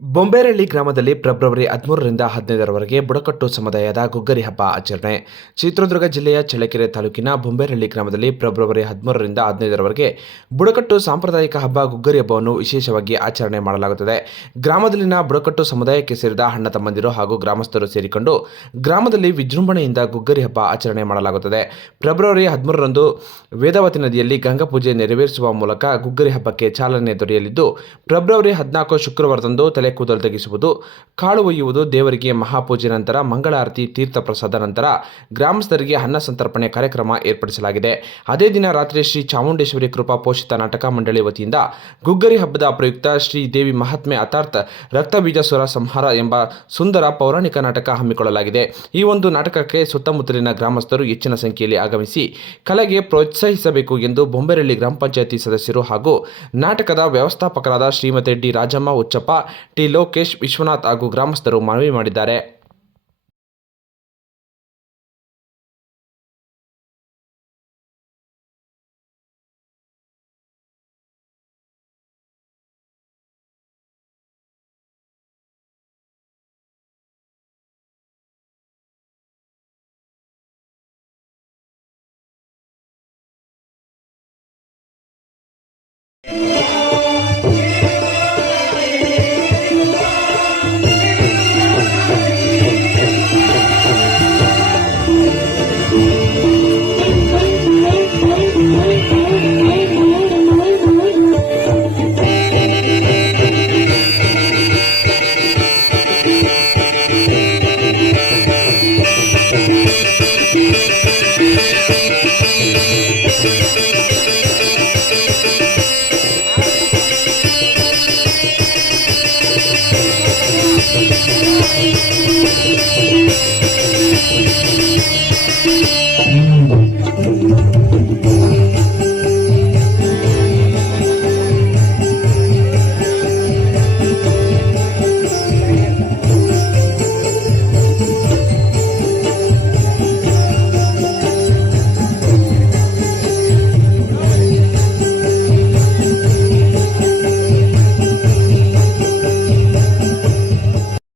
ಬೊಂಬೇರಳ್ಳಿ ಗ್ರಾಮದಲ್ಲಿ ಫೆಬ್ರವರಿ ಹದಿಮೂರರಿಂದ ಹದಿನೈದರವರೆಗೆ ಬುಡಕಟ್ಟು ಸಮುದಾಯದ ಗುಗ್ಗರಿ ಹಬ್ಬ ಆಚರಣೆ. ಚಿತ್ರದುರ್ಗ ಜಿಲ್ಲೆಯ ಚಳ್ಳಕೆರೆ ತಾಲೂಕಿನ ಬೊಂಬೇರಳ್ಳಿ ಗ್ರಾಮದಲ್ಲಿ ಫೆಬ್ರವರಿ ಹದಿಮೂರರಿಂದ ಹದಿನೈದರವರೆಗೆ ಬುಡಕಟ್ಟು ಸಾಂಪ್ರದಾಯಿಕ ಹಬ್ಬ ಗುಗ್ಗರಿ ಹಬ್ಬವನ್ನು ವಿಶೇಷವಾಗಿ ಆಚರಣೆ ಮಾಡಲಾಗುತ್ತದೆ. ಗ್ರಾಮದಲ್ಲಿನ ಬುಡಕಟ್ಟು ಸಮುದಾಯಕ್ಕೆ ಸೇರಿದ ಅಣ್ಣ ತಮ್ಮಂದಿರು ಹಾಗೂ ಗ್ರಾಮಸ್ಥರು ಸೇರಿಕೊಂಡು ಗ್ರಾಮದಲ್ಲಿ ವಿಜೃಂಭಣೆಯಿಂದ ಗುಗ್ಗರಿ ಹಬ್ಬ ಆಚರಣೆ ಮಾಡಲಾಗುತ್ತದೆ. ಫೆಬ್ರವರಿ ಹದಿಮೂರರಂದು ವೇದಾವತಿ ನದಿಯಲ್ಲಿ ಗಂಗಾ ಪೂಜೆ ನೆರವೇರಿಸುವ ಮೂಲಕ ಗುಗ್ಗರಿ ಹಬ್ಬಕ್ಕೆ ಚಾಲನೆ ದೊರೆಯಲಿದ್ದು, ಫೆಬ್ರವರಿ ಹದಿನಾಲ್ಕು ಶುಕ್ರವಾರದಂದು ತಲೆ ಕೂದಲು ತೆಗೆಸುವುದು ಕಾಳು ಒಯ್ಯುವುದು ದೇವರಿಗೆ ಮಹಾಪೂಜೆ ನಂತರ ಮಂಗಳಾರತಿ ತೀರ್ಥ ಪ್ರಸಾದ ನಂತರ ಗ್ರಾಮಸ್ಥರಿಗೆ ಅನ್ನ ಸಂತರ್ಪಣೆ ಕಾರ್ಯಕ್ರಮ ಏರ್ಪಡಿಸಲಾಗಿದೆ. ಅದೇ ದಿನ ರಾತ್ರಿ ಶ್ರೀ ಚಾಮುಂಡೇಶ್ವರಿ ಕೃಪಾ ಪೋಷಿತ ನಾಟಕ ಮಂಡಳಿ ವತಿಯಿಂದ ಗುಗ್ಗರಿ ಹಬ್ಬದ ಪ್ರಯುಕ್ತ ಶ್ರೀ ದೇವಿ ಮಹಾತ್ಮೆ ಅಥಾರ್ಥ ರಕ್ತಬೀಜಸ್ವರ ಸಂಹಾರ ಎಂಬ ಸುಂದರ ಪೌರಾಣಿಕ ನಾಟಕ ಹಮ್ಮಿಕೊಳ್ಳಲಾಗಿದೆ. ಈ ಒಂದು ನಾಟಕಕ್ಕೆ ಸುತ್ತಮುತ್ತಲಿನ ಗ್ರಾಮಸ್ಥರು ಹೆಚ್ಚಿನ ಸಂಖ್ಯೆಯಲ್ಲಿ ಆಗಮಿಸಿ ಕಲೆಗೆ ಪ್ರೋತ್ಸಾಹಿಸಬೇಕು ಎಂದು ಬೊಂಬೆರಳ್ಳಿ ಗ್ರಾಮ ಪಂಚಾಯಿತಿ ಸದಸ್ಯರು ಹಾಗೂ ನಾಟಕದ ವ್ಯವಸ್ಥಾಪಕರಾದ ಶ್ರೀಮತಿ ಡಿ ರಾಜಮ್ಮ ಉಚ್ಚಪ್ಪ ಟಿ ಲೋಕೇಶ್ ವಿಶ್ವನಾಥ್ ಹಾಗೂ ಗ್ರಾಮಸ್ಥರು ಮನವಿ ಮಾಡಿದ್ದಾರೆ. Thank